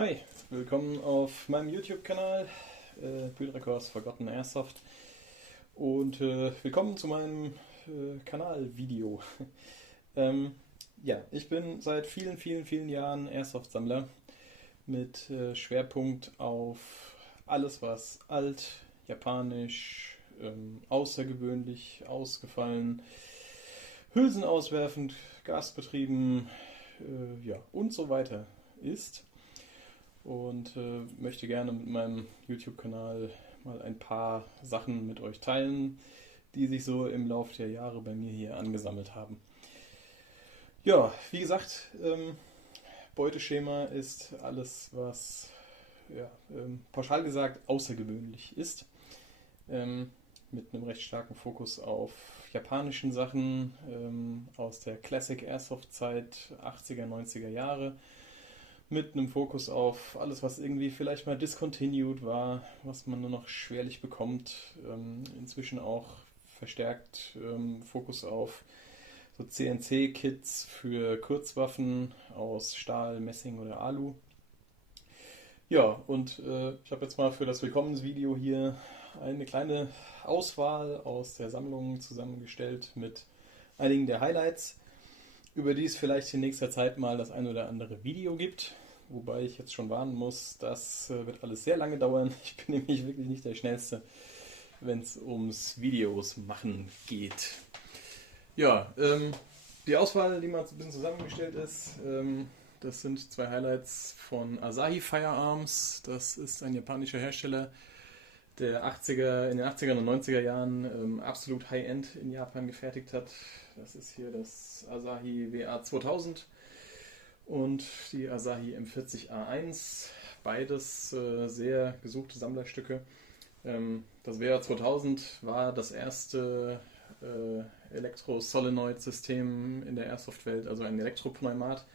Hi, willkommen auf meinem YouTube-Kanal Buildrecords Forgotten Airsoft und willkommen zu meinem Kanalvideo. Ja, ich bin seit vielen Jahren Airsoft-Sammler mit Schwerpunkt auf alles, was alt, japanisch, außergewöhnlich, ausgefallen, Hülsen auswerfend, gasbetrieben, ja, und so weiter ist. Und möchte gerne mit meinem YouTube-Kanal mal ein paar Sachen mit euch teilen, die sich so im Laufe der Jahre bei mir hier angesammelt haben. Ja, wie gesagt, Beuteschema ist alles, was ja, pauschal gesagt außergewöhnlich ist. Mit einem recht starken Fokus auf japanischen Sachen aus der Classic Airsoft-Zeit 80er, 90er Jahre. Mit einem Fokus auf alles, was irgendwie vielleicht mal discontinued war, was man nur noch schwerlich bekommt. Inzwischen auch verstärkt Fokus auf so CNC-Kits für Kurzwaffen aus Stahl, Messing oder Alu. Ja, und ich habe jetzt mal für das Willkommensvideo hier eine kleine Auswahl aus der Sammlung zusammengestellt mit einigen der Highlights, über die es vielleicht in nächster Zeit mal das ein oder andere Video gibt. Wobei ich jetzt schon warnen muss, das wird alles sehr lange dauern. Ich bin nämlich wirklich nicht der Schnellste, wenn es ums Videos machen geht. Ja, die Auswahl, die mal ein bisschen zusammengestellt ist, das sind zwei Highlights von Asahi Firearms. Das ist ein japanischer Hersteller, der in den 80er und 90er Jahren absolut High-End in Japan gefertigt hat. Das ist hier das Asahi WA 2000 und die Asahi M40A1. Beides sehr gesuchte Sammlerstücke. Das WA 2000 war das erste Elektro-Solenoid-System in der Airsoft-Welt, also ein Elektropneumat,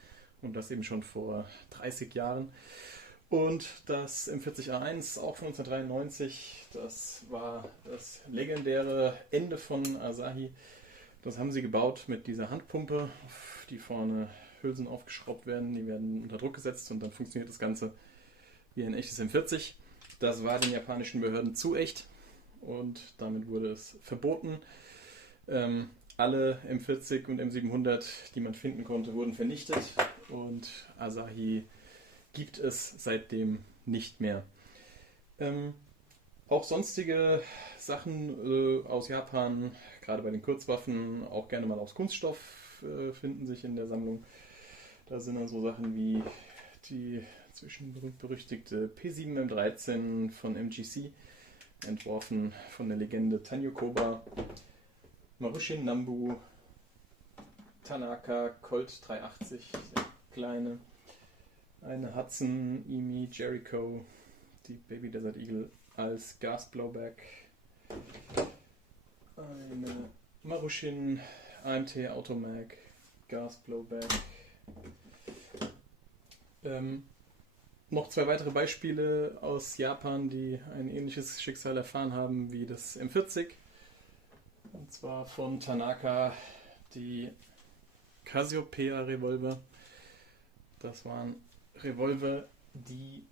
und das eben schon vor 30 Jahren. Und das M40A1, auch von 1993, das war das legendäre Ende von Asahi. Das haben sie gebaut mit dieser Handpumpe, auf die vorne Hülsen aufgeschraubt werden. Die werden unter Druck gesetzt und dann funktioniert das Ganze wie ein echtes M40. Das war den japanischen Behörden zu echt und damit wurde es verboten. Alle M40 und M700, die man finden konnte, wurden vernichtet und Asahi gibt es seitdem nicht mehr. Auch sonstige Sachen aus Japan, gerade bei den Kurzwaffen, auch gerne mal aus Kunststoff, finden sich in der Sammlung. Da sind dann so Sachen wie die zwischen berühmt-berüchtigte P7M13 von MGC, entworfen von der Legende Tanyo Koba, Marushin Nambu, Tanaka Colt 380, der kleine, eine Hudson EMI Jericho, die Baby Desert Eagle als Gasblowback, eine Marushin AMT Automag Gasblowback. Noch zwei weitere Beispiele aus Japan, die ein ähnliches Schicksal erfahren haben wie das M40. Und zwar von Tanaka die Cassiopeia Revolver. Das waren Revolver, die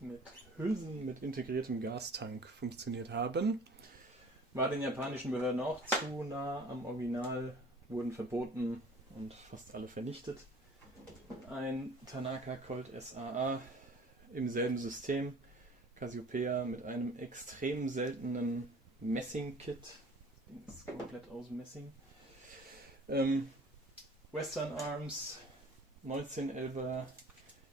mit Hülsen mit integriertem Gastank funktioniert haben. War den japanischen Behörden auch zu nah am Original, wurden verboten und fast alle vernichtet. Ein Tanaka Colt SAA im selben System, Cassiopeia mit einem extrem seltenen Messing-Kit. Das Ding ist komplett aus Messing. Western Arms 1911er,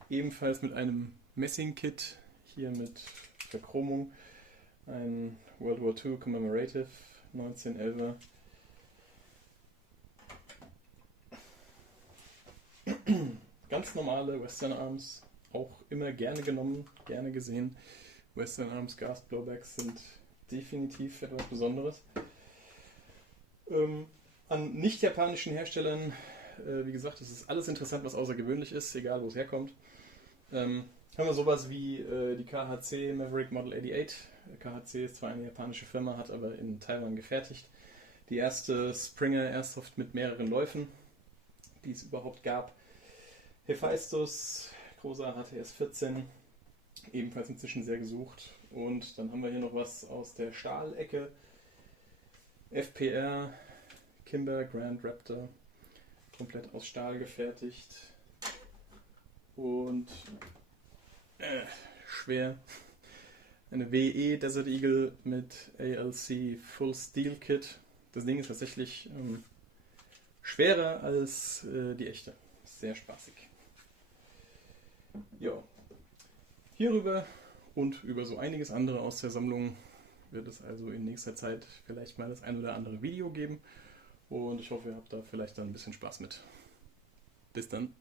ebenfalls mit einem Messing-Kit, hier mit Verchromung. Ein World War II Commemorative 1911er. Ganz normale Western Arms, auch immer gerne genommen, gerne gesehen. Western Arms Gasblowbacks sind definitiv etwas Besonderes. An nicht-japanischen Herstellern, wie gesagt, es ist alles interessant, was außergewöhnlich ist, egal wo es herkommt. Haben wir sowas wie die KHC Maverick Model 88. KHC ist zwar eine japanische Firma, hat aber in Taiwan gefertigt. Die erste Springer Airsoft mit mehreren Läufen, die es überhaupt gab. Hephaistos Kosa HTS 14, ebenfalls inzwischen sehr gesucht. Und dann haben wir hier noch was aus der Stahlecke. FPR Kimber Grand Raptor, komplett aus Stahl gefertigt und schwer. Eine WE Desert Eagle mit ALC Full Steel Kit. Das Ding ist tatsächlich schwerer als die echte. Sehr spaßig. Ja. Hierüber und über so einiges andere aus der Sammlung wird es also in nächster Zeit vielleicht mal das ein oder andere Video geben. Und ich hoffe, ihr habt da vielleicht dann ein bisschen Spaß mit. Bis dann.